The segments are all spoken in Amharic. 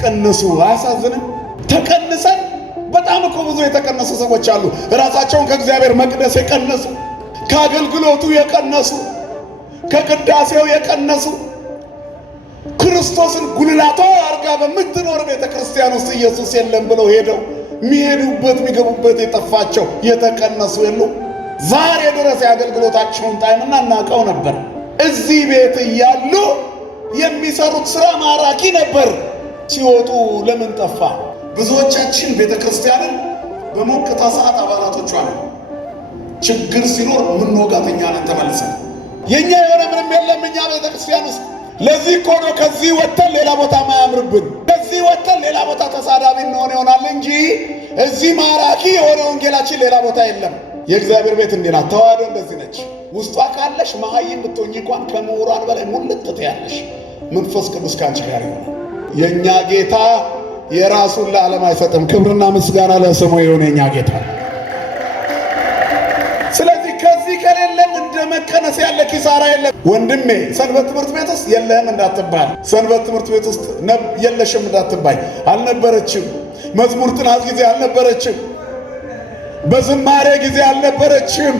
ሲቀነሱ አያሳዝንም? ተቀንሰን በጣም እኮ ብዙ የተቀነሱ ሰዎች አሉ። ራሳቸውን ከእግዚአብሔር መቅደስ የቀነሱ፣ ከአገልግሎቱ የቀነሱ፣ ከቅዳሴው የቀነሱ፣ ክርስቶስን ጉልላቷ አርጋ በምትኖር ቤተ ክርስቲያን ውስጥ ኢየሱስ የለም ብለው ሄደው የሚሄዱበት የሚገቡበት የጠፋቸው የተቀነሱ የሉ። ዛሬ ድረስ የአገልግሎታቸውን ጣዕምና እናውቀው ነበር። እዚህ ቤት እያሉ የሚሰሩት ሥራ ማራኪ ነበር። ሲወጡ ለምን ጠፋ? ብዙዎቻችን ቤተ ክርስቲያንን በሞቅታ ሰዓት አባላቶቿ ነው። ችግር ሲኖር ምንወጋተኛ ነን ተመልሰን። የኛ የሆነ ምንም የለም እኛ ቤተ ክርስቲያን ውስጥ። ለዚህ እኮ ነው ከዚህ ወጥተን ሌላ ቦታ ማያምርብን። ከዚህ ወጥተን ሌላ ቦታ ተሳዳቢ እንሆን ይሆናል እንጂ እዚህ ማራኪ የሆነ ወንጌላችን ሌላ ቦታ የለም። የእግዚአብሔር ቤት እንዲህ ናት። ተዋህዶ እንደዚህ ነች። ውስጧ ካለሽ መሀይም ብትሆኚ እንኳን ከምሁራን በላይ ሙልት ትያለሽ። መንፈስ ቅዱስ ካንቺ ጋር ይሆናል። የኛ ጌታ የራሱን ለዓለም አይሰጥም። ክብርና ምስጋና ለስሙ ይሁን የኛ ጌታ። ስለዚህ ከዚህ ከሌለን እንደ መቀነስ ያለ ኪሳራ የለም። ወንድሜ ሰንበት ትምህርት ቤት ውስጥ የለህም እንዳትባል፣ ሰንበት ትምህርት ቤት ውስጥ የለሽም እንዳትባይ። አልነበረችም። መዝሙር ጥናት ጊዜ አልነበረችም። በዝማሬ ጊዜ አልነበረችም።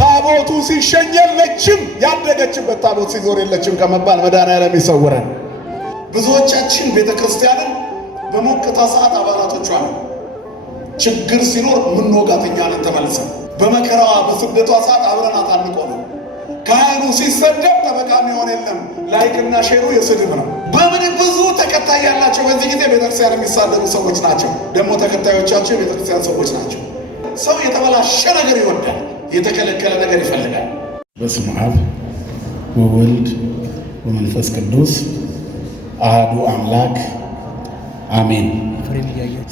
ታቦቱ ሲሸኝ የለችም። ያደገችበት ታቦት ሲዞር የለችም ከመባል መድኃኔዓለም ይሰውረን። ብዙዎቻችን ቤተ ክርስቲያንን በሞቅታ ሰዓት አባላቶቿ ነው። ችግር ሲኖር ምንወጋተኛ ነን ተመልሰን። በመከራዋ በስደቷ ሰዓት አብረናት አንቆምም። ካህኑ ሲሰደብ ጠበቃ የሚሆን የለም። ላይክና ሼሩ የስድብ ነው። በምን ብዙ ተከታይ ያላቸው በዚህ ጊዜ ቤተክርስቲያን የሚሳደቡ ሰዎች ናቸው። ደግሞ ተከታዮቻቸው የቤተክርስቲያን ሰዎች ናቸው። ሰው የተበላሸ ነገር ይወዳል፣ የተከለከለ ነገር ይፈልጋል። በስመ አብ ወወልድ ወመንፈስ ቅዱስ አሐዱ አምላክ አሜን።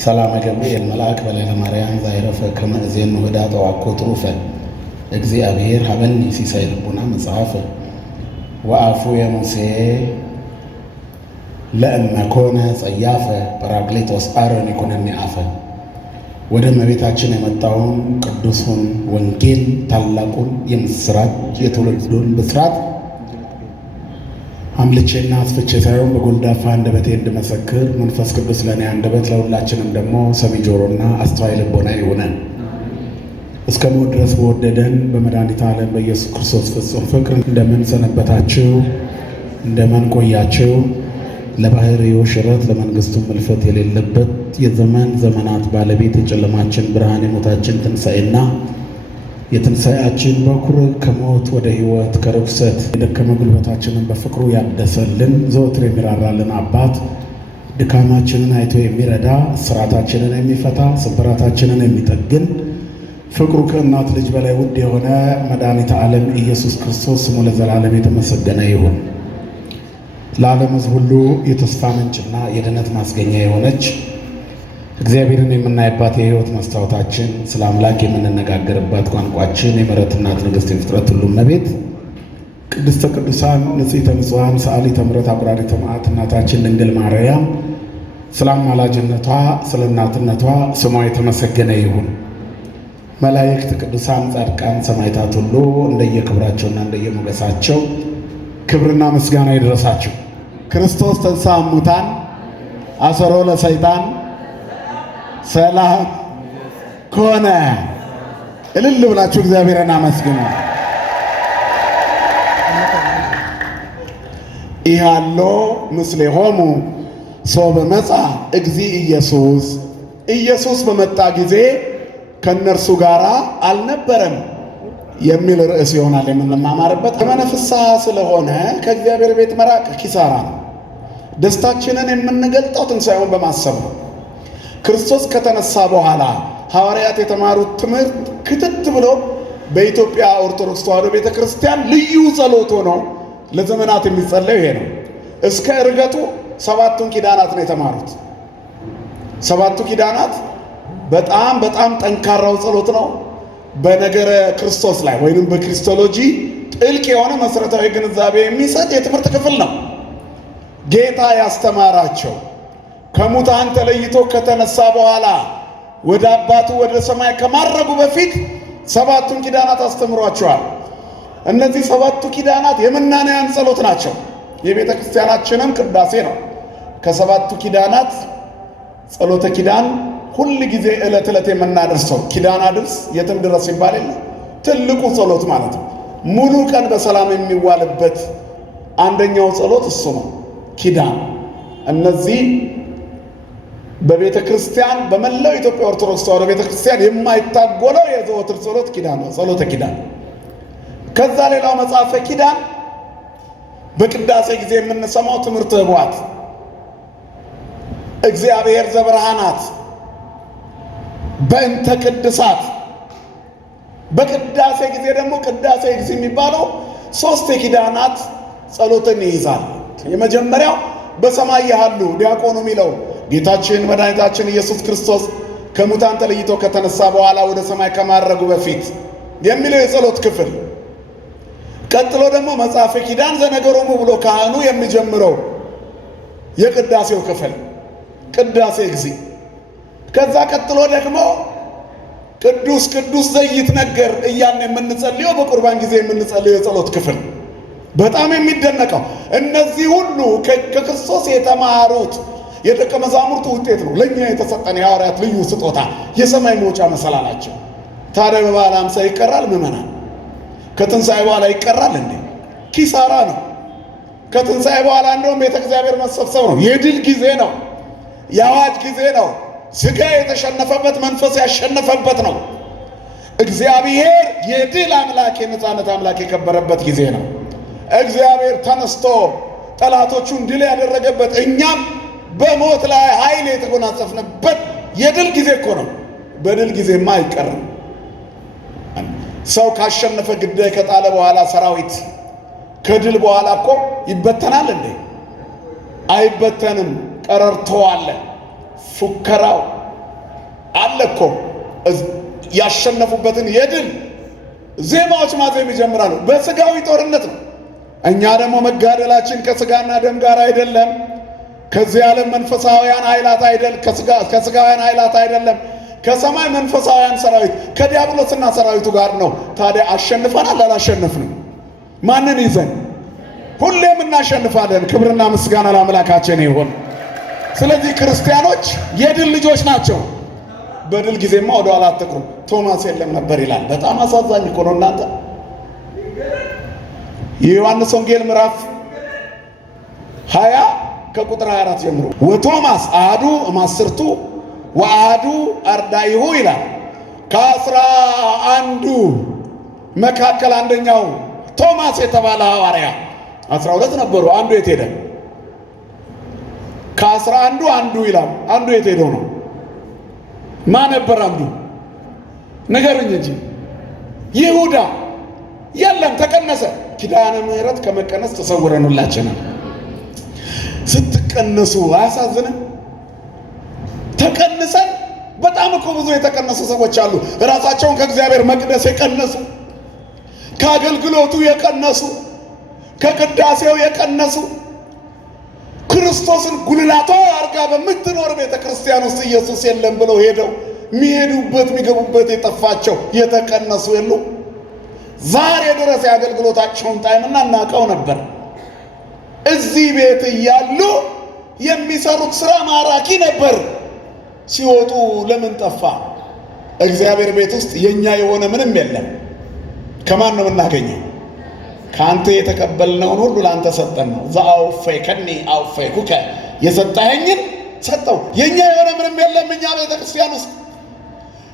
ሰላም ገብርኤል መልአክ በላዕለ ማርያም ዛይረፈ ከመ እዜኑ ህዳጠ ዋኮ ትሩፈ እግዚአብሔር ሀበኒ ሲሳይ ልቡና መጽሐፈ ወአፉ የሙሴ ለእመ ኮነ ጸያፈ ጰራቅሊጦስ አሮን ይኩነኒ አፈ። ወደ እመቤታችን የመጣውን ቅዱሱን ወንጌል ታላቁን የምስራች የትውልዱን ብስራት አምልቼና አስፍቼ ሳይሆን በጎልዳፋ አንደበቴ እንድመሰክር መንፈስ ቅዱስ ለእኔ አንደበት ለሁላችንም ደግሞ ሰሚ ጆሮና አስተዋይ ልቦና ይሁነን። እስከ ሞት ድረስ በወደደን በመድኃኒተ ዓለም በኢየሱስ ክርስቶስ ፍጹም ፍቅር እንደምን ሰነበታችሁ? እንደምን ቆያችሁ? ለባሕርዩ ሽረት ለመንግሥቱ ምልፈት የሌለበት የዘመን ዘመናት ባለቤት የጨለማችን ብርሃን የሞታችን ትንሣኤና የትንሣኤያችን በኩር ከሞት ወደ ሕይወት ከርኩሰት የደከመ ጉልበታችንን በፍቅሩ ያደሰልን ዘወትር የሚራራልን አባት ድካማችንን አይቶ የሚረዳ እስራታችንን የሚፈታ ስብራታችንን የሚጠግን ፍቅሩ ከእናት ልጅ በላይ ውድ የሆነ መድኃኒተ ዓለም ኢየሱስ ክርስቶስ ስሙ ለዘላለም የተመሰገነ ይሁን። ለዓለም ሕዝብ ሁሉ የተስፋ ምንጭና የድነት ማስገኛ የሆነች እግዚአብሔርን የምናይባት የሕይወት መስታወታችን፣ ስለ አምላክ የምንነጋገርባት ቋንቋችን፣ የምሕረት እናት ንግሥት የፍጥረት ሁሉ እመቤት ቅድስተ ቅዱሳን ንጽሕተ ንጹሐን ሰአሊተ ምሕረት አቁራሪተ መዓት እናታችን ድንግል ማርያም ስለ አማላጅነቷ ስለ እናትነቷ ስሟ የተመሰገነ ይሁን። መላእክት፣ ቅዱሳን፣ ጻድቃን፣ ሰማዕታት ሁሉ እንደየክብራቸውና እንደየሞገሳቸው ክብርና ምስጋና ይድረሳቸው። ክርስቶስ ተንሥአ እሙታን አሰሮ ለሰይጣን ሰላም ኮነ። እልል ብላችሁ እግዚአብሔርን አመስግኑ። ኢሃሎ ምስሌሆሙ ሶበ መጻ እግዚእ ኢየሱስ። ኢየሱስ በመጣ ጊዜ ከእነርሱ ጋር አልነበረም የሚል ርዕስ ይሆናል የምንማማርበት። ዘመነ ፍስሐ ስለሆነ ከእግዚአብሔር ቤት መራቅ ኪሳራ ነው። ደስታችንን የምንገልጠው ትንሣኤውን በማሰብ ነው። ክርስቶስ ከተነሳ በኋላ ሐዋርያት የተማሩት ትምህርት ክትት ብሎ በኢትዮጵያ ኦርቶዶክስ ተዋሕዶ ቤተ ክርስቲያን ልዩ ጸሎት ሆኖ ለዘመናት የሚጸለዩ ይሄ ነው። እስከ ዕርገቱ ሰባቱን ኪዳናት ነው የተማሩት። ሰባቱ ኪዳናት በጣም ጠንካራው ጸሎት ነው። በነገረ ክርስቶስ ላይ ወይንም በክርስቶሎጂ ጥልቅ የሆነ መሰረታዊ ግንዛቤ የሚሰጥ የትምህርት ክፍል ነው። ጌታ ያስተማራቸው ከሙታን ተለይቶ ከተነሳ በኋላ ወደ አባቱ ወደ ሰማይ ከማረጉ በፊት ሰባቱን ኪዳናት አስተምሯቸዋል። እነዚህ ሰባቱ ኪዳናት የመናንያን ጸሎት ናቸው። የቤተ ክርስቲያናችንም ቅዳሴ ነው። ከሰባቱ ኪዳናት ጸሎተ ኪዳን ሁል ጊዜ ዕለት ዕለት የምናደርሰው ኪዳን አድርስ የትም ድረስ ይባል የለ ትልቁ ጸሎት ማለት ነው። ሙሉ ቀን በሰላም የሚዋልበት አንደኛው ጸሎት እሱ ነው፣ ኪዳን። እነዚህ በቤተ ክርስቲያን በመላው ኢትዮጵያ ኦርቶዶክስ ተዋሕዶ ቤተ ክርስቲያን የማይታጎለው የዘወትር ጸሎት ኪዳን ነው፣ ጸሎተ ኪዳን። ከዛ ሌላው መጽሐፈ ኪዳን በቅዳሴ ጊዜ የምንሰማው ትምህርተ ኅቡዓት እግዚአብሔር ዘብርሃናት በእንተ ቅድሳት። በቅዳሴ ጊዜ ደግሞ ቅዳሴ ጊዜ የሚባለው ሶስት የኪዳናት ጸሎትን ይይዛል። የመጀመሪያው በሰማይ ያሉ ዲያቆኑ የሚለው ጌታችን መድኃኒታችን ኢየሱስ ክርስቶስ ከሙታን ተለይቶ ከተነሳ በኋላ ወደ ሰማይ ከማረጉ በፊት የሚለው የጸሎት ክፍል። ቀጥሎ ደግሞ መጽሐፈ ኪዳን ዘነገሮሙ ብሎ ካህኑ የሚጀምረው የቅዳሴው ክፍል ቅዳሴ ጊዜ። ከዛ ቀጥሎ ደግሞ ቅዱስ ቅዱስ ዘይትነገር እያልን የምንጸልየው በቁርባን ጊዜ የምንጸልየው የጸሎት ክፍል። በጣም የሚደነቀው እነዚህ ሁሉ ከክርስቶስ የተማሩት የደቀ መዛሙርቱ ውጤት ነው። ለእኛ የተሰጠን የሐዋርያት ልዩ ስጦታ የሰማይ መውጫ መሰላላቸው። ታዲያ በበዓለ ሃምሳ ይቀራል? ምዕመናን ከትንሣኤ በኋላ ይቀራል እንዴ? ኪሳራ ነው። ከትንሣኤ በኋላ እንደውም ቤተ እግዚአብሔር መሰብሰብ ነው። የድል ጊዜ ነው። የአዋጅ ጊዜ ነው። ሥጋ የተሸነፈበት መንፈስ ያሸነፈበት ነው። እግዚአብሔር የድል አምላክ የነፃነት አምላክ የከበረበት ጊዜ ነው። እግዚአብሔር ተነስቶ ጠላቶቹን ድል ያደረገበት እኛም በሞት ላይ ኃይል የተጎናጸፍንበት የድል ጊዜ እኮ ነው። በድል ጊዜማ አይቀርም። ሰው ካሸነፈ ግዳይ ከጣለ በኋላ ሰራዊት ከድል በኋላ እኮ ይበተናል እንዴ? አይበተንም። ቀረርቶ አለ፣ ፉከራው አለ እኮ። ያሸነፉበትን የድል ዜማዎች ማዜም ይጀምራሉ። በስጋዊ ጦርነት ነው። እኛ ደግሞ መጋደላችን ከስጋና ደም ጋር አይደለም፣ ከዚህ ዓለም መንፈሳውያን ኃይላት አይደለም፣ ከስጋውያን ኃይላት አይደለም፣ ከሰማይ መንፈሳውያን ሰራዊት ከዲያብሎስና ሰራዊቱ ጋር ነው። ታዲያ አሸንፈናል? አላሸነፍንም? ማንን ይዘን? ሁሌም እናሸንፋለን። ክብርና ምስጋና ለአምላካችን ይሁን። ስለዚህ ክርስቲያኖች የድል ልጆች ናቸው። በድል ጊዜማ ወደ ኋላ አትቅሩ። ቶማስ የለም ነበር ይላል። በጣም አሳዛኝ እኮ ነው እናንተ። የዮሐንስ ወንጌል ምዕራፍ 20 ከቁጥር 24 ጀምሮ ወቶማስ አሐዱ እምአሥርቱ ወአሐዱ አርዳኢሁ ይላል። ከ11 መካከል አንደኛው ቶማስ የተባለ ሐዋርያ 12 ነበሩ። አንዱ የት ሄደ? ከ11 አንዱ ይላል። አንዱ የት ሄዶ ነው? ማን ነበር አንዱ? ንገሩኝ እንጂ። ይሁዳ የለም፣ ተቀነሰ። ኪዳነ ምሕረት ከመቀነስ ተሰውረንላችናል። ስትቀነሱ አያሳዝንም? ተቀንሰን በጣም እኮ ብዙ የተቀነሱ ሰዎች አሉ። ራሳቸውን ከእግዚአብሔር መቅደስ የቀነሱ፣ ከአገልግሎቱ የቀነሱ፣ ከቅዳሴው የቀነሱ፣ ክርስቶስን ጉልላቷ አርጋ በምትኖር ቤተ ክርስቲያን ውስጥ ኢየሱስ የለም ብለው ሄደው የሚሄዱበት የሚገቡበት የጠፋቸው የተቀነሱ የሉ። ዛሬ ድረስ የአገልግሎታቸውን ጣዕምና እናውቀው ነበር። እዚህ ቤት እያሉ የሚሰሩት ስራ ማራኪ ነበር። ሲወጡ ለምን ጠፋ? እግዚአብሔር ቤት ውስጥ የኛ የሆነ ምንም የለም። ከማን ነው የምናገኘው? ከአንተ የተቀበልነውን ሁሉ ለአንተ ሰጠን ነው። ዘአውፈይከኒ አውፈይኩከ፣ የሰጠኸኝን ሰጠው። የኛ የሆነ ምንም የለም እኛ ቤተ ክርስቲያን ውስጥ።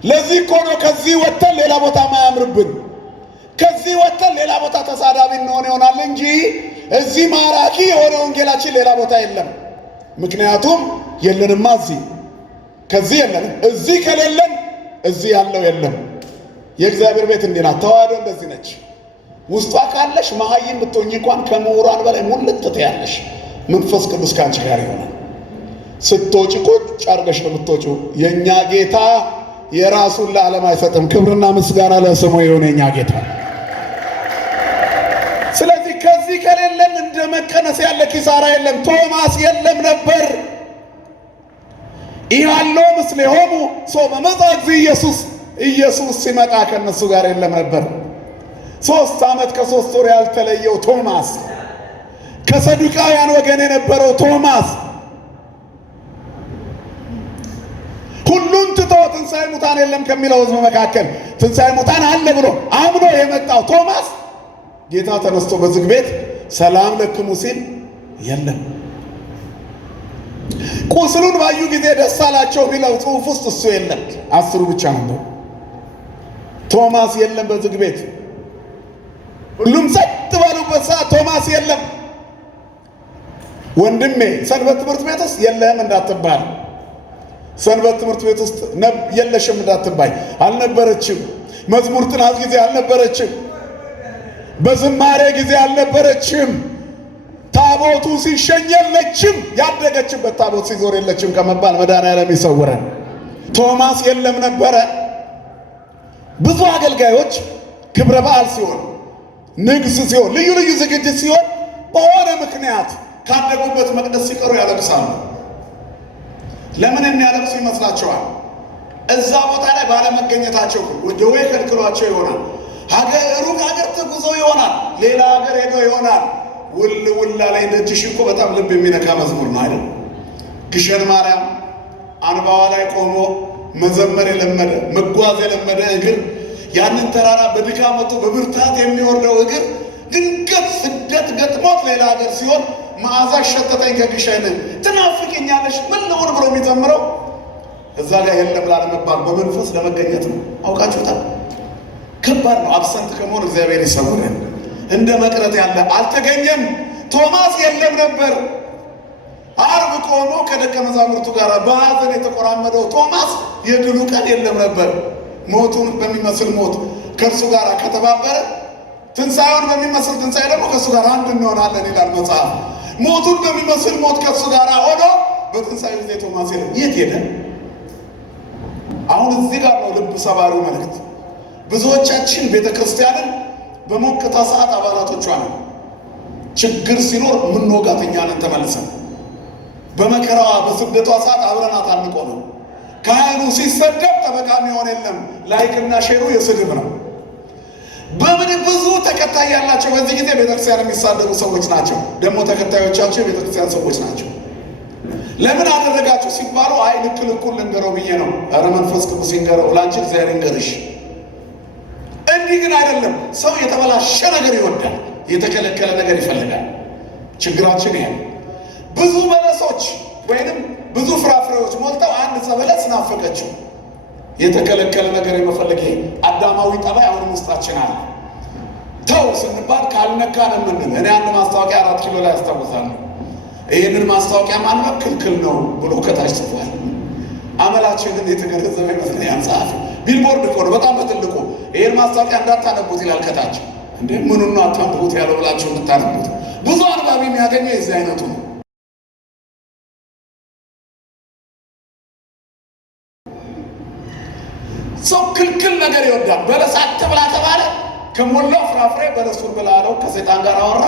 ለዚህ እኮ ነው ከዚህ ወጥተን ሌላ ቦታ ማያምርብን። ከዚህ ወጥተን ሌላ ቦታ ተሳዳቢ እንሆን ይሆናል እንጂ እዚህ ማራኪ የሆነ ወንጌላችን ሌላ ቦታ የለም። ምክንያቱም የለንማ እዚህ፣ ከዚህ የለንም። እዚህ ከሌለን እዚህ ያለው የለም። የእግዚአብሔር ቤት እንዲህ ናት። ተዋህዶ እንደዚህ ነች። ውስጧ ካለሽ መሀይም ብትሆኚ እንኳን ከምሁራን በላይ ሙልት ትያለሽ። መንፈስ ቅዱስ ካንቺ ጋር ይሆናል። ስትወጪ ቁጭ አድርገሽ ነው የምትወጪው። የእኛ ጌታ የራሱን ለዓለም አይሰጥም። ክብርና ምስጋና ለስሙ ይሁን የእኛ ጌታ። ስለዚህ ከዚህ ከሌለን እንደ መቀነስ ያለ ኪሳራ የለም። ቶማስ የለም ነበር። ኢያለው ምስሌሆሙ ሶበ መጽአ ኢየሱስ፣ ኢየሱስ ሲመጣ ከነሱ ጋር የለም ነበር። 3 ዓመት ከ3 ወር ያልተለየው ቶማስ፣ ከሰዱቃውያን ወገን የነበረው ቶማስ ትንሣኤ ሙታን የለም ከሚለው ሕዝብ መካከል ትንሣኤ ሙታን አለ ብሎ አምኖ የመጣው ቶማስ ጌታ ተነስቶ በዝግ ቤት ሰላም ለክሙ ሲል የለም። ቁስሉን ባዩ ጊዜ ደስ አላቸው ቢለው ጽሑፍ ውስጥ እሱ የለም። 10 ብቻ ነበር። ቶማስ የለም በዝግ ቤት። ሁሉም ጸጥ ባሉበት ሰዓት ቶማስ የለም። ወንድሜ ሰንበት ትምህርት ቤት ውስጥ የለህም እንዳትባል፣ ሰንበት ትምህርት ቤት ውስጥ የለሽም እንዳትባይ። አልነበረችም። መዝሙር ጥናት ጊዜ አልነበረችም። በዝማሬ ጊዜ አልነበረችም። ታቦቱ ሲሸኝ የለችም። ያደገችበት ታቦት ሲዞር የለችም ከመባል መድኃኔዓለም ይሰውረን። ቶማስ የለም ነበረ። ብዙ አገልጋዮች ክብረ በዓል ሲሆን፣ ንግስ ሲሆን፣ ልዩ ልዩ ዝግጅት ሲሆን በሆነ ምክንያት ካደጉበት መቅደስ ሲቀሩ ያለቅሳሉ። ለምን የሚያለቅሱ ይመስላችኋል? እዛ ቦታ ላይ ባለመገኘታቸው ደዌ ከልክሏቸው ይሆናል። ሩቅ ሀገር ተጉዘው ይሆናል። ሌላ ሀገር ሄደው ይሆናል። ውላ ላይ ደጅሽ እኮ በጣም ልብ የሚነካ መዝሙር ነው አይደል? ግሸን ማርያም አንባዋ ላይ ቆሞ መዘመር የለመደ መጓዝ የለመደ እግር ያንን ተራራ በድካም ወጥቶ በብርታት የሚወርደው እግር ድንገት ስደት ገጥሞት ሌላ ሀገር ሲሆን መዓዛ ሸተተኝ ከግሸን ትናፍቅኛለሽ ምን ልሁን ብሎ የሚዘምረው እዛ ጋር የለም ላለመባል በመንፈስ ለመገኘት ነው። አውቃችሁታል? ከባድ ነው። አብሰንት ከመሆን እግዚአብሔር ይሰውረን። እንደ መቅረት ያለ አልተገኘም። ቶማስ የለም ነበር። ዓርብ ቆሞ ከደቀ መዛሙርቱ ጋር በሐዘን የተቆራመደው ቶማስ የድሉ ቀን የለም ነበር። ሞቱን በሚመስል ሞት ከእርሱ ጋር ከተባበረ ትንሣኤውን በሚመስል ትንሣኤ ደግሞ ከእሱ ጋር አንድ እንሆናለን ይላል መጽሐፍ። ሞቱን በሚመስል ሞት ከእሱ ጋር ሆኖ በትንሣኤ ጊዜ ቶማስ የለም። የት ሄደ? አሁን እዚህ ጋር ነው ልብ ሰባሪው መልእክት። ብዙዎቻችን ቤተ ክርስቲያንን በሞቅታ ሰዓት አባላቶቿ ነን። ችግር ሲኖር ምንወጋት እኛ ነን ተመልሰን። በመከራዋ በስደቷ ሰዓት አብረናት አንቆምም። ካህኑ ሲሰደብ ጠበቃ የሚሆን የለም። ላይክና ሼሩ የስድብ ነው። በምን ብዙ ተከታይ ያላቸው በዚህ ጊዜ ቤተክርስቲያን የሚሳደቡ ሰዎች ናቸው። ደግሞ ተከታዮቻቸው የቤተክርስቲያን ሰዎች ናቸው። ለምን አደረጋችሁ ሲባሉ አይ ልክ ልኩን ልንገረው ብዬ ነው። ኧረ መንፈስ ቅዱስ ይንገረው፣ ላንቺ እግዚአብሔር ይንገርሽ። እንዲህ ግን አይደለም። ሰው የተበላሸ ነገር ይወዳል፣ የተከለከለ ነገር ይፈልጋል። ችግራችን ይሄ ብዙ በለሶች ወይንም ብዙ ፍራፍሬዎች ሞልተው አንድ በለስ ናፈቀችው። የተከለከለ ነገር የመፈለግ ይሄ አዳማዊ ጠባይ አሁንም ውስጣችን አለ። ተው ስንባል ካልነካን የምንል እኔ አንድ ማስታወቂያ 4 ኪሎ ላይ ያስታውሳለሁ። ይህንን ማስታወቂያ ማንበብ ክልክል ነው ብሎ ከታች ጽፏል። አመላችንን የተገነዘበ ይመስለኛል ጸሐፊ። ቢልቦርድ እኮ ነው በጣም በትልቁ ይህን ማስታወቂያ እንዳታነቡት ይላል ከታች። እንዴ ምኑን ነው አታንብቡት ያለው ብላችሁ እንድታነቡት። ብዙ አንባቢ የሚያገኘው የዚህ አይነቱ ነው። ሰው ክልክል ነገር ይወዳል። በለስ አትብላ ተባለ፣ ከሞላው ፍራፍሬ በለሱን ብላ አለው። ከሰይጣን ጋር አወራ፣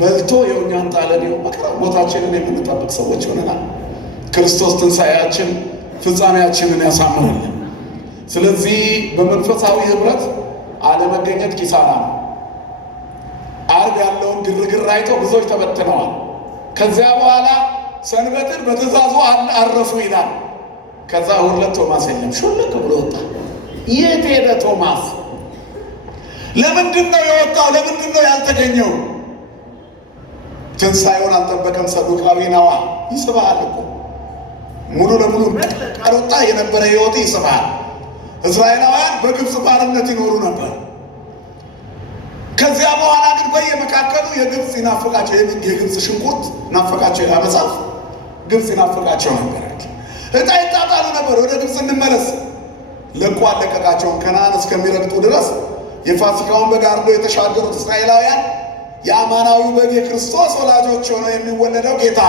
በልቶ የውኛን ጣለን። ይኸው መከራ ሞታችንን የምንጠብቅ ሰዎች ሆነናል። ክርስቶስ ትንሣኤያችን ፍጻሜያችንን ያሳምርልን። ስለዚህ በመንፈሳዊ ኅብረት አለመገኘት ኪሳራ ነው። ዓርብ ያለውን ግርግር አይቶ ብዙዎች ተበትነዋል። ከዚያ በኋላ ሰንበትን በትእዛዙ አረፉ ይላል። ከዛ ሁለት ቶማስ የለም፣ ሹልክ ብሎ ወጣ። የት ሄደ ቶማስ? ለምንድን ነው የወጣው? ለምንድን ነው ያልተገኘው? ትንሣኤውን አልጠበቀም። ሰዱቃዊ ነዋ። ይስብሃል እኮ ሙሉ ለሙሉ ካልወጣ የነበረ ሕይወት ይስብሃል። እስራኤላውያን በግብፅ ባርነት ይኖሩ ነበር። ከዚያ በኋላ ግን በየመካከሉ የግብፅ ይናፍቃቸው፣ የግብፅ ሽንኩርት ናፈቃቸው። ያመጻፍ ግብፅ ይናፍቃቸው ነበር። ዕጣ ይጣጣሉ ነበር። ወደ ግብፅ እንመለስ። ለቆ አለቀቃቸውን ከነዓን እስከሚረግጡ ድረስ የፋሲካውን በግ አርደው የተሻገሩት እስራኤላውያን የአማናዊው በግ የክርስቶስ ወላጆች ሆነው የሚወለደው ጌታ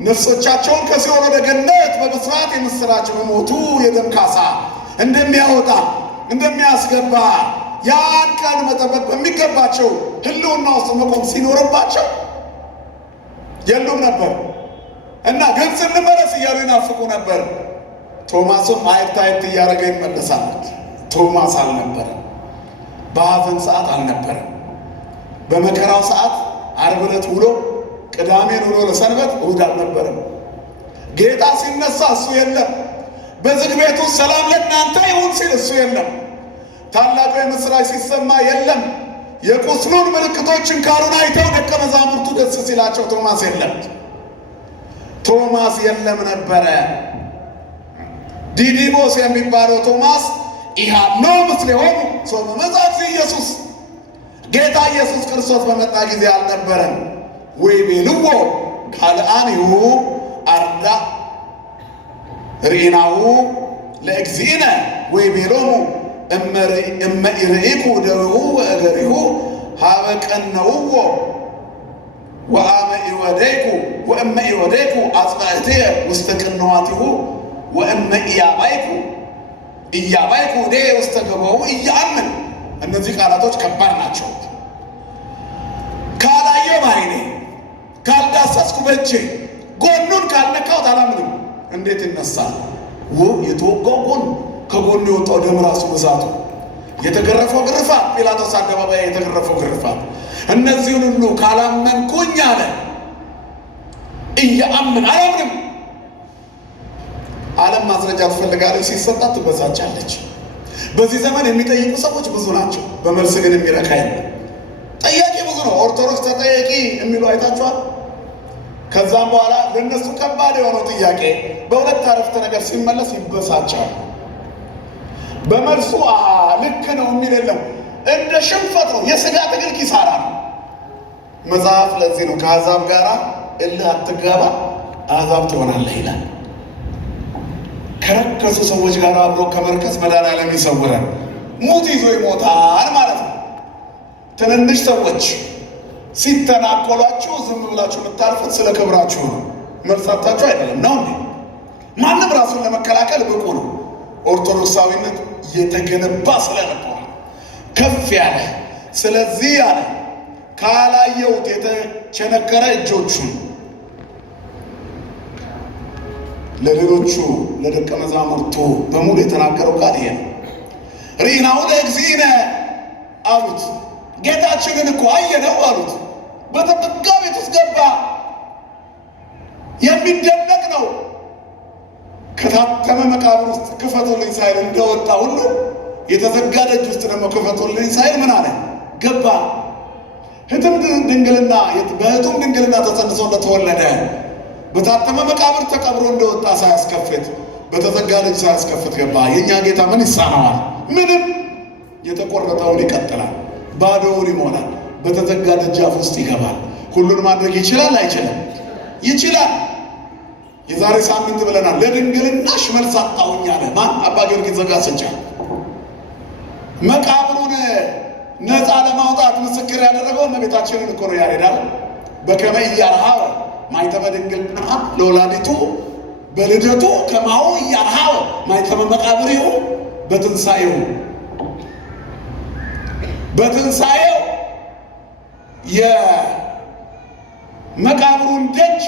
ነፍሶቻቸውን ከሲኦል ወደ ገነት በብስራት የምስራች በሞቱ የደም ካሳ እንደሚያወጣ እንደሚያስገባ ያን ቀን መጠበቅ በሚገባቸው ሕልውና ውስጥ መቆም ሲኖርባቸው የሉም ነበር እና ግብፅ እንመለስ እያሉ ይናፍቁ ነበር። ቶማስም አየት አየት እያደረገ ይመለሳል። ቶማስ አልነበረም። በሐዘን ሰዓት አልነበረም። በመከራው ሰዓት ዓርብ ዕለት ውሎ ቅዳሜን ውሎ ለሰንበት እሑድ አልነበረም። ጌታ ሲነሳ እሱ የለም። በዝግ ቤት ውስጥ ሰላም ለእናንተ ይሁን ሲል እሱ የለም። ታላቁ የምሥራች ሲሰማ የለም። የቁስሉን ምልክቶች ችንካሩን አይተው ደቀ መዛሙርቱ ደስ ሲላቸው ቶማስ የለም። ቶማስ የለም ነበረ። ዲዲሞስ የሚባለው ቶማስ ኢሃኖ ምስሌሆሙ ሶበ መጽአ ኢየሱስ ጌታ ኢየሱስ ክርስቶስ በመጣ ጊዜ አልነበረም። ወይቤልዎ ካልአኒሁ አርዳ ርኢናሁ ለእግዚእነ ወይቤሎሙ እመ ኢርኢኩ ደዌሁ ወእገሪሁ ሀበ ቀነውዎ ወእመ ኢወደይኩ አጽብዕትየ ውስተ ቅንዋቲሁ ወእመ ኢያባይኩ እዴየ ውስተ ገበሁ ኢየአምን። እነዚህ ቃላቶች ከባድ ናቸው። ካላየሁ በዓይኔ ካልዳሰስኩ በእጄ ጎኑን ካልነካሁት አላምንም። እንዴት ይነሳል? የተወጋው ጎን ከጎኑ የወጣው ደም ራሱ ብዛቱ፣ የተገረፈው ግርፋት፣ ጲላጦስ አደባባይ የተገረፈው ግርፋት፣ እነዚህን ሁሉ ካላመንኩኝ አለ ኢየአምን አላምንም። ዓለም ማስረጃ ትፈልጋለች፣ ሲሰጣት ትበሳጫለች። በዚህ ዘመን የሚጠይቁ ሰዎች ብዙ ናቸው፣ በመልስ ግን የሚረካ የለም። ጠያቂ ብዙ ነው። ኦርቶዶክስ ተጠያቂ የሚሉ አይታችኋል። ከዛም በኋላ ለነሱ ከባድ የሆነው ጥያቄ በሁለት አረፍተ ነገር ሲመለስ ይበሳጫል። በመልሱ ልክ ነው የሚል የለም። እንደ ሽንፈት ነው። የሥጋ ትግል ኪሳራ ነው። መጽሐፍ ለዚህ ነው ከአሕዛብ ጋር እልህ አትጋባ አሕዛብ ትሆናለህ ይላል። ከረከሱ ሰዎች ጋር አብሮ ከመርከስ መድኃኔዓለም ይሰውረን። ሙት ይዞ ይሞታል ማለት ነው። ትንንሽ ሰዎች ሲተናኮሏችሁ ዝም ብላችሁ የምታልፉት ስለ ክብራችሁ ነው። መልሳታችሁ አይደለም ነው እንዴ? ማንም ራሱን ለመከላከል ብቁ ነው። ኦርቶዶክሳዊነት የተገነባ ስለነበረ ከፍ ያለ። ስለዚህ ያለ ካላየሁት የተቸነከረ እጆቹን ለሌሎቹ ለደቀ መዛሙርቱ በሙሉ የተናገረው ቃል ይሄ ነው። ርኢናሁ ለእግዚእነ አሉት። ጌታችንን እኮ አየነው አሉት። በተጠጋ ቤት ውስጥ ገባ። የሚደነቅ ነው። ከታተመ መቃብር ውስጥ ክፈቱልኝ ሳይል እንደወጣ ሁሉ የተዘጋ ደጅ ውስጥ ደግሞ ክፈቱልኝ ሳይል ምን አለ? ገባ። በሕቱም ድንግልና ተጸንሶ እንደተወለደ በታተመ መቃብር ተቀብሮ እንደወጣ ሳያስከፍት፣ በተዘጋ ደጅ ሳያስከፍት ገባ። የእኛ ጌታ ምን ይሳነዋል? ምንም። የተቆረጠውን ይቀጥላል፣ ባዶውን ይሞላል፣ በተዘጋ ደጃፍ ውስጥ ይገባል። ሁሉን ማድረግ ይችላል አይችልም? ይችላል። የዛሬ ሳምንት ብለናል። ለድንግልናሽ መልስ አጣሁኝ አለ ማን? አባ ጊዮርጊስ ዘጋስጫ። መቃብሩን ነፃ ለማውጣት ምስክር ያደረገው እመቤታችንን እኮ ነው ያሬዳል። በከመ ኢያርሃወ ማኅተመ ድንግልና ለወላዲቱ በልደቱ ከማሁ ኢያርሃወ ማኅተመ መቃብሪሁ በትንሣኤው የመቃብሩን ደጅ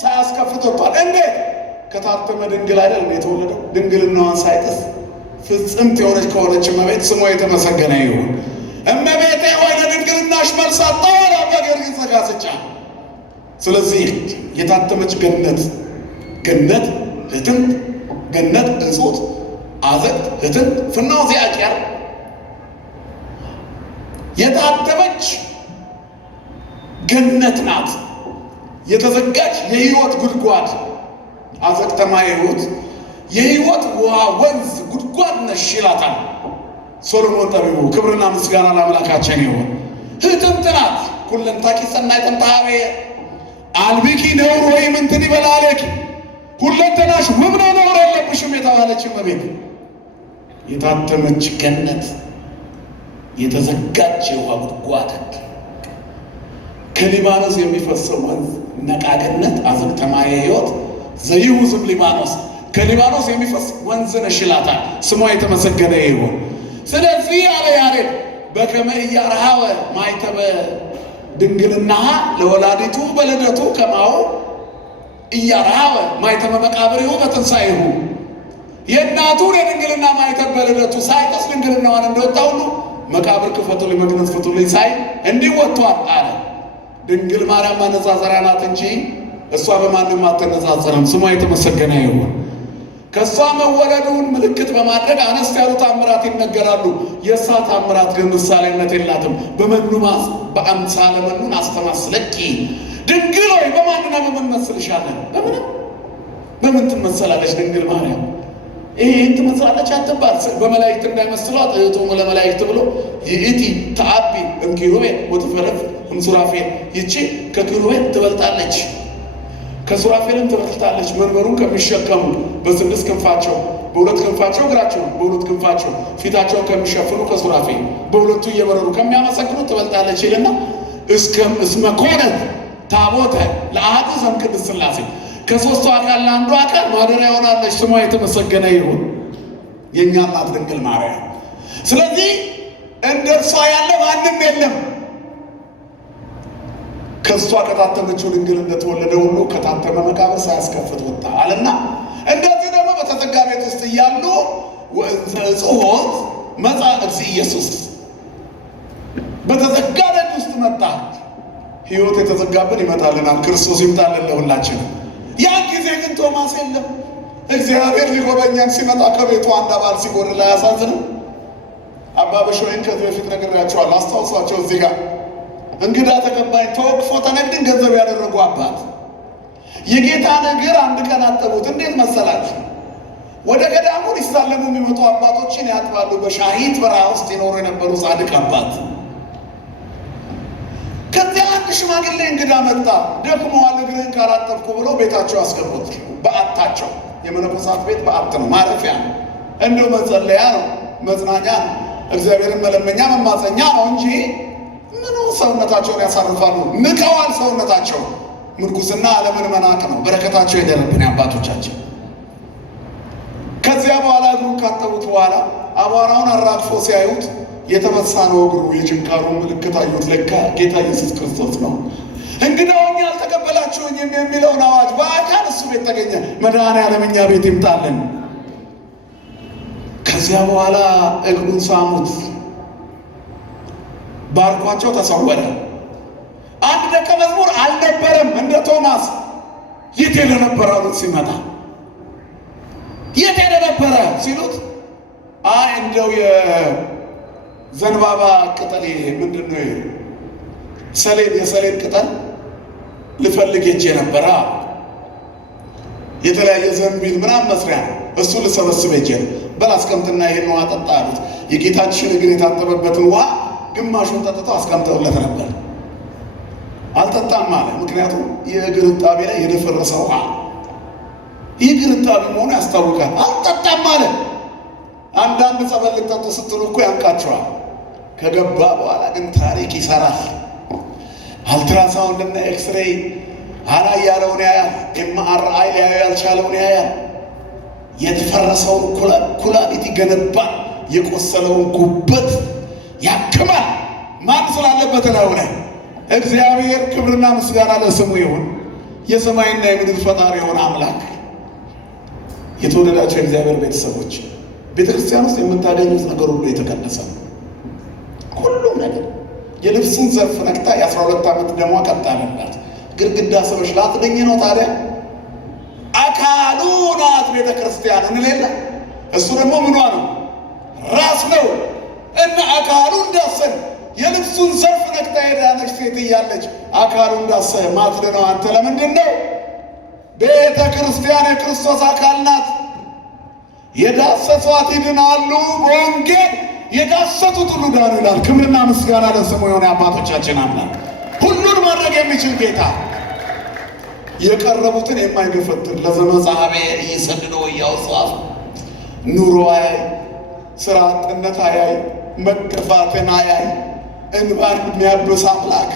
ሳያስከፍት ወጥቷል። እንዴት? ከታተመ ድንግል አይደል የተወለደው? ድንግልናዋን ሳይጥስ ፍጽምት የሆነች ከሆነች እመቤት ስሟ የተመሰገነ ይሁን። እመቤቴ ሆይ ለድንግልናሽ መልስ አጣሁ አለ አባ ጊዮርጊስ ዘጋስጫ። ስለዚህ የታተመች ገነት ህትምት፣ ገነት እጹት፣ አዘቅት ህትምት፣ ፍናው ዚአጭር የታተመች ገነት ናት። የተዘጋች የሕይወት ጉድጓድ አዘቅተ ማየ ሕይወት የሕይወት ውሃ ወንዝ ጉድጓድ ነሽ ይላታል ሶሎሞን ጠቢቡ። ክብርና ምስጋና ለአምላካችን ይሁን። ህትምት ናት። ኩለንታኪ ሰናይ ተንታቤ አልቢኪ ነውር ወይም እንትን ይበላለኪ ሁለንተናሽ ውብ ነው ነውር የለብሽም የተባለች እመቤት የታተመች ገነት የተዘጋች የውሃ ጉድጓድ ከሊባኖስ የሚፈሰው ወንዝ ነቃገነት አዘቅተ ማየ ሕይወት ዘይሁዝም ሊባኖስ ከሊባኖስ የሚፈስ ወንዝ ነሽ ይላታል። ስሟ የተመሰገነ ይሁን። ስለዚህ ያለ ያሬድ በከመ ኢያርሃወ ማኅተመ ድንግልናሃ ለወላዲቱ በልደቱ ከማሁ ኢያርሃወ ማኅተመ መቃብሪሁ በትንሣኤሁ የእናቱን የድንግልና ማኅተም በልደቱ ሳይጥስ ድንግልናዋን እንደወጣ ሁሉ መቃብር ክፈቱልኝ መግነዝ ፍቱልኝ ሳይ እንዲህ ወጥቷል አለ። ድንግል ማርያም ማነጻጸሪያ ናት እንጂ እሷ በማንም አትነጻጸርም። ስሟ የተመሰገነ ይሁን። ከሷ መወለዱን ምልክት በማድረግ አነስ ያሉ ታምራት ይነገራሉ። የእሷ ታምራት ግን ምሳሌነት የላትም። በመኑማስ በአምሳለ መኑን አስተማስለኪ ድንግል ሆይ በማንና በምን መስልሻለን? በምን ትመሰላለች ድንግል ማርያም? ይህን ትመስላለች አትባል። በመላእክት እንዳይመስሏት እህቶሙ ለመላእክት ብሎ ይእቲ ተአቢ እምኪሩቤል ወትፈረፍ እምሱራፌል፣ ይቺ ከኪሩቤል ትበልጣለች ከሱራፌልም ትበልጣለች። መንበሩን ከሚሸከሙ በስድስት ክንፋቸው በሁለት ክንፋቸው እግራቸው በሁለት ክንፋቸው ፊታቸውን ከሚሸፍኑ ከሱራፌል በሁለቱ እየበረሩ ከሚያመሰግኑ ትበልጣለች ይልና እስመ ኮነት ታቦተ ለአሐዱ ዘእምቅድስት ሥላሴ ከሦስቱ አካል ለአንዱ አካል ማደሪያ ሆናለች። ስሟ የተመሰገነ ይሁን የእኛ እናት ድንግል ማርያም። ስለዚህ እንደ እርሷ ያለ ማንም የለም። ከእሷ ከታተመችው ድንግል እንደተወለደ ሁሉ ከታተመ መቃብር ሳያስከፍት ወጣ አለና፣ እንደዚህ ደግሞ በተዘጋ ቤት ውስጥ እያሉ ጽሖት መጻ እግዚእ ኢየሱስ፣ በተዘጋ ደጅ ውስጥ መጣ። ሕይወት የተዘጋብን ይመጣልናል። ክርስቶስ ይምጣልን ለሁላችን። ያን ጊዜ ግን ቶማስ የለም። እግዚአብሔር ሊጎበኛን ሲመጣ ከቤቱ አንድ አባል ሲጎድል አያሳዝንም? አባ በሾይን ከዚህ በፊት ነግሬያቸዋለሁ። አስታውሷቸው። እዚህ ጋር እንግዳ ተቀባይ ተወቅፎ ተነግድን ገንዘብ ያደረጉ አባት የጌታ ነገር አንድ ቀን አጠቡት። እንዴት መሰላችሁ? ወደ ገዳሙ ሊሳለሙ የሚመጡ አባቶችን ያጥባሉ። በሻሂት በረሃ ውስጥ ይኖሩ የነበሩ ጻድቅ አባት። ከዚያ አንድ ሽማግሌ እንግዳ መጣ። ደክሞዋል፣ እግርህን ካላጠብኩ ብሎ ቤታቸው አስገቡት። በዓታቸው የመነኮሳት ቤት በዓት ነው፣ ማረፊያ ነው፣ እንደው መጸለያ ነው፣ መጽናኛ ነው፣ እግዚአብሔርን መለመኛ መማፀኛ ነው እንጂ ምኑ ሰውነታቸውን ያሳርፋሉ? ንቀዋል ሰውነታቸው። ምንኩስና ዓለምን መናቅ ነው። በረከታቸው የደረብን አባቶቻችን። ከዚያ በኋላ እግሩን ካጠቡት በኋላ አቧራውን አራግፎ ሲያዩት የተመሳ ነው እግሩ። የጭንካሩን ምልክት አዩት። ለካ ጌታ ኢየሱስ ክርስቶስ ነው። እንግዳውኝ አልተቀበላችሁኝም የሚለውን አዋጅ በአካል እሱ ቤት ተገኘ። መድኃኔዓለም እኛ ቤት ይምጣልን። ከዚያ በኋላ እግሩን ሳሙት፣ ባርኳቸው ተሰወረ። አንድ ደቀ መዝሙር አልነበረም እንደ ቶማስ። የት ሄደ ነበር አሉት ሲመጣ። የት ሄደ ነበረ ሲሉት እንደው የዘንባባ ቅጠል ምንድን ነው ሰሌን፣ የሰሌን ቅጠል ልፈልግ ሄጄ ነበረ። የተለያየ ዘንቢል ምናምን መስሪያ እሱ ልሰበስብ ሄጄ ነው። በል አስቀምጥና ይሄን ውሃ ጠጣ አሉት። የጌታችን እግር የታጠበበትን ውሃ ግማሹን ጠጥተው አስቀምጠውለት ነበር። አልጠጣም አለ። ምክንያቱም የእግር እጣቢ ላይ የደፈረሰ ውሃ የእግር እጣቢ መሆኑ ያስታውቃል። አልጠጣም አለ። አንዳንድ ጸበል ልጠጡ ስትሉ እኮ ያንቃቸዋል። ከገባ በኋላ ግን ታሪክ ይሰራል። አልትራሳውንድ እና ኤክስሬይ አላይ ያለውን ያያል። ኤምአርአይ ሊያዩ ያልቻለውን ያያል። የተፈረሰውን ኩላሊት ይገነባል። የቆሰለውን ጉበት ያክማል። ማን ስላለበት ነው ላይ እግዚአብሔር ክብርና ምስጋና ለስሙ ይሁን። የሰማይና የምድር ፈጣሪ የሆነ አምላክ። የተወደዳቸው የእግዚአብሔር ቤተሰቦች፣ ቤተክርስቲያን ውስጥ የምታገኙት ነገር ሁሉ የተቀደሰ ነው። ሁሉም ነገር የልብሱን ዘርፍ ነክታ የ12 ዓመት ደሟ ቀጣለላት። ግድግዳ ስበሽ ላትደኝ ነው ታዲያ? አካሉ ናት ቤተ ክርስቲያን እንሌለ። እሱ ደግሞ ምኗ ነው? ራስ ነው። እና አካሉ እንዳሰን የልብሱን ዘርፍ ነክታ የዳነች ሴት እያለች አካሉ እንዳሰ ማትድነው አንተ ለምንድን ነው? ቤተ ክርስቲያን የክርስቶስ አካል ናት። የዳሰሷት ይድናሉ። በወንጌል የዳሰቱት ሁሉ ዳኑ ይላል። ክብርና ምስጋና ለስሙ የሆነ አባቶቻችን አምላክ፣ ሁሉን ማድረግ የሚችል ጌታ፣ የቀረቡትን የማይገፈትር ለዘመጻቤ እየሰድዶ እያወጽዋፍ ኑሮ አያይ፣ ስራ አጥነት አያይ፣ መገፋትን አያይ፣ እንባን የሚያብስ አምላክ።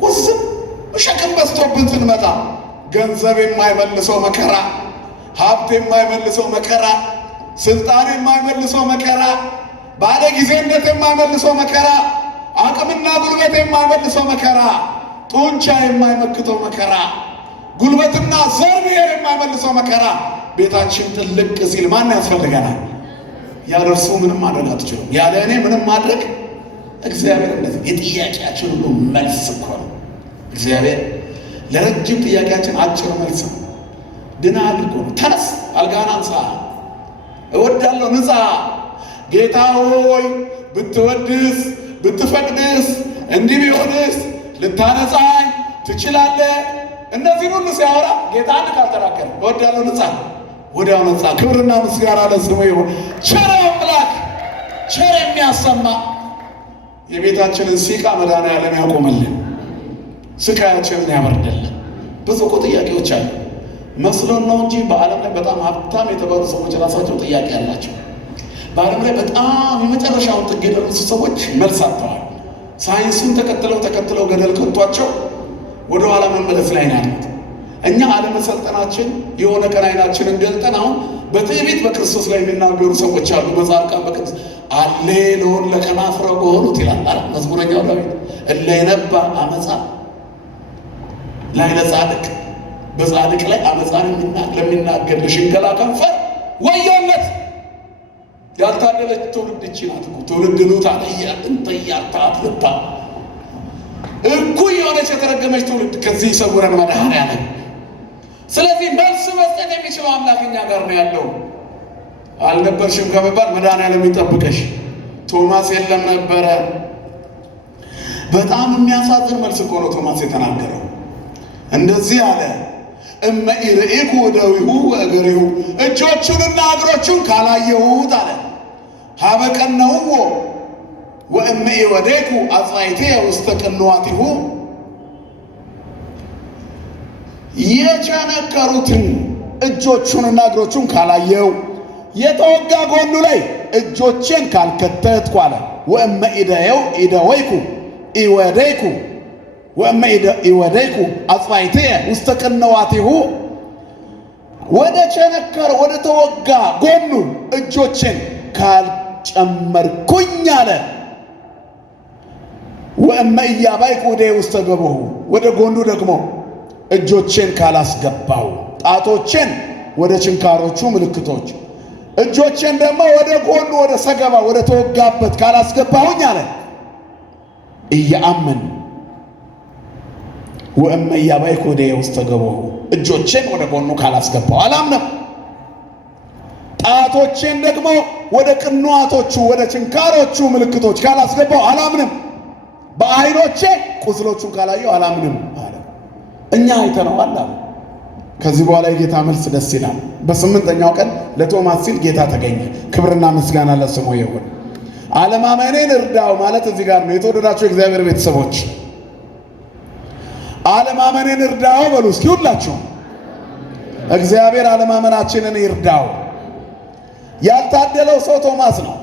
ቁስም ሸክም በዝቶብን ስንመጣ ገንዘብ የማይመልሰው መከራ፣ ሀብት የማይመልሰው መከራ፣ ስልጣን የማይመልሰው መከራ፣ ባለ ጊዜነት የማይመልሰው መከራ፣ አቅምና ጉልበት የማይመልሰው መከራ፣ ጡንቻ የማይመክተው መከራ፣ ጉልበትና ዘር ብሔር የማይመልሰው መከራ ቤታችን ጥልቅ ሲል ማን ያስፈልገናል? ያለ እርሱ ምንም ማድረግ አትችሉም። ያለ እኔ ምንም ማድረግ እግዚአብሔር እንደዚህ የጥያቄያችን ሁሉ መልስ እኮ ነው። እግዚአብሔር ለረጅም ጥያቄያችን አጭር መልስ ነው። ድናል እኮ ተነስ፣ አልጋህን አንሳ፣ እወዳለሁ፣ ንጻ። ጌታ ሆይ ብትወድስ ብትፈቅድስ እንዲህ ቢሆንስ ልታነጻኝ ትችላለህ። እነዚህን ሁሉ ሲያወራ ጌታ አንድ ካልተናገረ እወዳለሁ፣ ንጻ፣ ወዲያው ነጻ። ክብርና ምስጋና ለስሙ ይሁን። ቸር አምላክ፣ ቸር የሚያሰማ የቤታችንን ሲቃ መድኃኔዓለም ያቆምልን፣ ስቃያችንን ያበርድልን። ብዙ እኮ ጥያቄዎች አሉ መስሎን ነው እንጂ በዓለም ላይ በጣም ሀብታም የተባሉ ሰዎች ራሳቸው ጥያቄ አላቸው። በዓለም ላይ በጣም የመጨረሻውን ጥግ የደረሱ ሰዎች መልስ አጥተዋል። ሳይንሱን ተከትለው ገደል ከቷቸው ወደ ኋላ መመለስ ላይ ነው ያሉት። እኛ አለመሰልጠናችን የሆነ ቀን አይናችንን ገልጠን አሁን በትዕቢት በክርስቶስ ላይ የሚናገሩ ሰዎች አሉ። በጻድቃን በቅዱስ አሌሎን ለከናፍረ በሆኑት ይላል መዝሙረኛው ዳዊት። እለ ይነባ አመፃ ላይ ለጻድቅ፣ በጻድቅ ላይ አመፃን ለሚናገር ለሽንገላ ከንፈር ወዮለት። ያልታደለች ትውልድ ይህች ናት እኮ። ትውልድ ኑት አለያ እንተያታት ልታ እኩይ የሆነች የተረገመች ትውልድ ከዚህ ይሰውረን መድኃኔዓለም። ስለዚህ መልስ መስጠት የሚችለው አምላክ እኛ ጋር ነው ያለው። አልነበርሽም ከመባል መድኃኔዓለም ይጠብቀሽ። ቶማስ የለም ነበረ። በጣም የሚያሳዝን መልስ እኮ ነው ቶማስ የተናገረው። እንደዚህ አለ፣ እመ ኢርኢኩ እደዊሁ ወእገሪሁ፣ እጆቹንና እግሮቹን ካላየሁት አለ፣ ሀበ ቀነውዎ ወእመ ኢወዴኩ አጽዋዕትየ ውስተ ቅንዋቲሁ፣ የቸነከሩትን እጆቹንና እግሮቹን ካላየው፣ የተወጋ ጎኑ ላይ እጆቼን ካልከተትኩ አለ፣ ወእመ ኢደወይኩ ኢወዴኩ ወእመ ኢወዴኩ አጽዋዕትየ ውስተ ቅንዋቲሁ፣ ወደ ቸነከረ ወደ ተወጋ ጎኑ እጆቼን ካልጨመርኩኝ አለ፣ ወእመ ኢያባይኩ እዴየ ውስተ ገቦሁ፣ ወደ ጎኑ ደግሞ እጆቼን ካላስገባው፣ ጣቶቼን ወደ ችንካሮቹ ምልክቶች እጆቼን ደግሞ ወደ ጎኑ ወደ ሰገባ ወደ ተወጋበት ካላስገባሁኝ አለ፣ ኢየአምን ወእመ ኢያባይኩ እዴየ ውስተ ገቦሁ፣ እጆቼን ወደ ጎኑ ካላስገባው አላምንም። ጣቶቼን ደግሞ ወደ ቅንዋቶቹ ወደ ችንካሮቹ ምልክቶች ካላስገባው አላምንም። በዓይኖቼ ቁስሎቹን ካላየው አላምንም አለ። እኛ አይተነዋል አለ። ከዚህ በኋላ የጌታ መልስ ደስ ይላል። በስምንተኛው ቀን ለቶማስ ሲል ጌታ ተገኘ። ክብርና ምስጋና ለስሙ ይሁን። አለማመኔን እርዳው ማለት እዚህ ጋር ነው። የተወደዳችሁ የእግዚአብሔር ቤተሰቦች አለማመኔን እርዳው በሉ እስኪ ሁላችሁ። እግዚአብሔር አለማመናችንን ይርዳው። ያልታደለው ሰው ቶማስ ነው።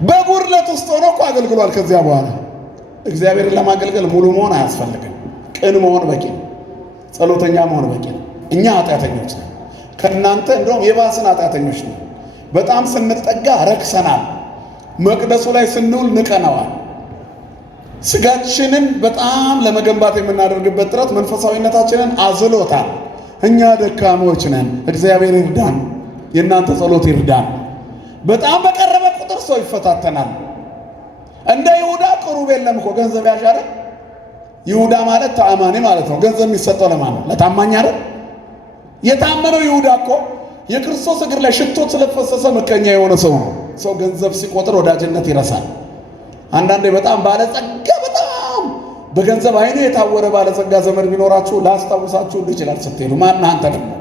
በጉድለት ውስጥ ሆኖ እኮ አገልግሏል። ከዚያ በኋላ እግዚአብሔርን ለማገልገል ሙሉ መሆን አያስፈልግም። ቅን መሆን በቂ ነው። ጸሎተኛ መሆን በቂ ነው። እኛ ኃጢአተኞች ነን። ከእናንተ እንደውም የባስን ኃጢአተኞች ነው። በጣም ስንጠጋ ረክሰናል። መቅደሱ ላይ ስንውል ንቀነዋል። ስጋችንን በጣም ለመገንባት የምናደርግበት ጥረት መንፈሳዊነታችንን አዝሎታል። እኛ ደካሞች ነን። እግዚአብሔር ይርዳን። የእናንተ ጸሎት ይርዳን። በጣም በቀረበ ቁጥር ሰው ይፈታተናል። እንደ ይሁዳ ቅሩብ የለም እኮ ገንዘብ ያሻረ። ይሁዳ ማለት ተአማኒ ማለት ነው። ገንዘብ የሚሰጠው ለማን ነው? ለታማኝ አይደል? የታመነው ይሁዳ እኮ የክርስቶስ እግር ላይ ሽቶ ስለፈሰሰ ምቀኛ የሆነ ሰው ነው። ሰው ገንዘብ ሲቆጥር ወዳጅነት ይረሳል። አንዳንዴ በጣም ባለጸጋ በጣም በገንዘብ አይኑ የታወረ ባለጸጋ ዘመድ ቢኖራችሁ ላስታውሳችሁ ይችላል። ስትሄዱ ማን አንተ ደግሞ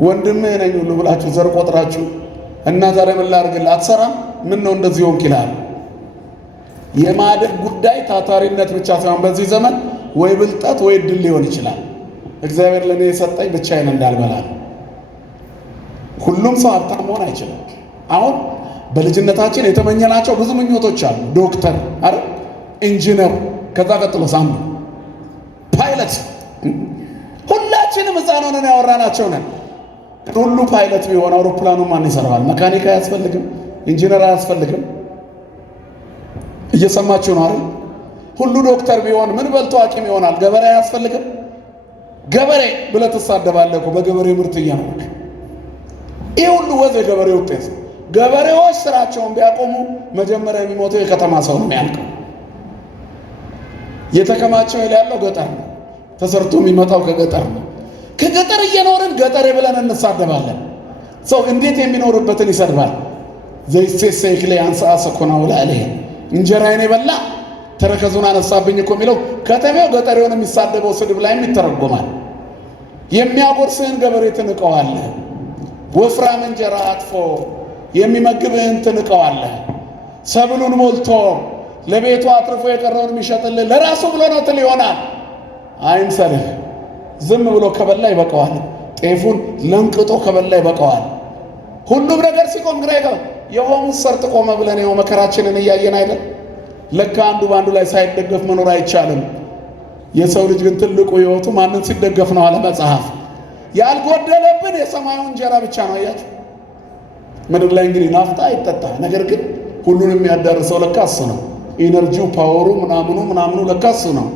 ወንድምህ ነኝ ሁሉ ብላችሁ ዘር ቆጥራችሁ እና ዛሬ ምን ላድርግልህ አትሰራም? ምን ነው እንደዚህ ሆንክ ይላል። የማደግ ጉዳይ ታታሪነት ብቻ ሳይሆን በዚህ ዘመን ወይ ብልጠት ወይ ድል ሊሆን ይችላል። እግዚአብሔር ለኔ የሰጠኝ ብቻዬን እንዳልበላ ነው። ሁሉም ሰው ሀብታም መሆን አይችልም። አሁን በልጅነታችን የተመኘናቸው ብዙ ምኞቶች አሉ። ዶክተር አይደል፣ ኢንጂነር፣ ከዛ ቀጥሎ ሳምባ፣ ፓይለት። ሁላችንም ሕፃን ሆነን ያወራናቸው ነን። ሁሉ ፓይለት ቢሆን አውሮፕላኑ ማን ይሰራዋል? መካኒክ አያስፈልግም፣ ኢንጂነር አያስፈልግም። እየሰማችሁ ነው አይደል? ሁሉ ዶክተር ቢሆን ምን በልቶ ሐኪም ይሆናል? ገበሬ አያስፈልግም? ገበሬ ብለህ ትሳደባለህ እኮ በገበሬ ምርት እያኖርክ። ይህ ሁሉ ወዝ የገበሬ ውጤት። ገበሬዎች ስራቸውን ቢያቆሙ መጀመሪያ የሚሞተው የከተማ ሰው ነው የሚያልቀው። የተከማቸው ያለው ገጠር ነው። ተሰርቶ የሚመጣው ከገጠር ነው። ከገጠር እየኖርን ገጠሬ ብለን እንሳደባለን። ሰው እንዴት የሚኖርበትን ይሰድባል። ዘይሴሰይክሌ አንሳ ሰኮናው ላይ እንጀራዬን የበላ ተረከዙን አነሳብኝ እኮ የሚለው ከተሜው ገጠሬውን የሚሳደበው ስድብ ላይም ይተረጎማል። የሚያጎርስህን ገበሬ ትንቀዋለህ። ወፍራም እንጀራ አጥፎ የሚመግብህን ትንቀዋለህ። ሰብሉን ሞልቶ ለቤቱ አትርፎ የቀረውን የሚሸጥልህ ለራሱ ብሎ ነው ትል ይሆናል። አይምሰልህ። ዝም ብሎ ከበላ ይበቃዋል። ጤፉን ለንቅጦ ከበላ ይበቃዋል። ሁሉም ነገር ሲቆም ግራ ይገባል። የሆሙስ ሰርጥ ቆመ ብለን ነው መከራችንን እያየን አይደል? ለካ አንዱ ባንዱ ላይ ሳይደገፍ መኖር አይቻልም። የሰው ልጅ ግን ትልቁ ሕይወቱ ማንን ሲደገፍ ነው አለ መጽሐፍ። ያልጎደለብን የሰማዩ እንጀራ ብቻ ነው። አያችሁ ምድር ላይ እንግዲህ ናፍጣ አይጠጣ፣ ነገር ግን ሁሉንም የሚያዳርሰው ለካ እሱ ነው። ኢነርጂው ፓወሩ ምናምኑ ለካ እሱ ነው።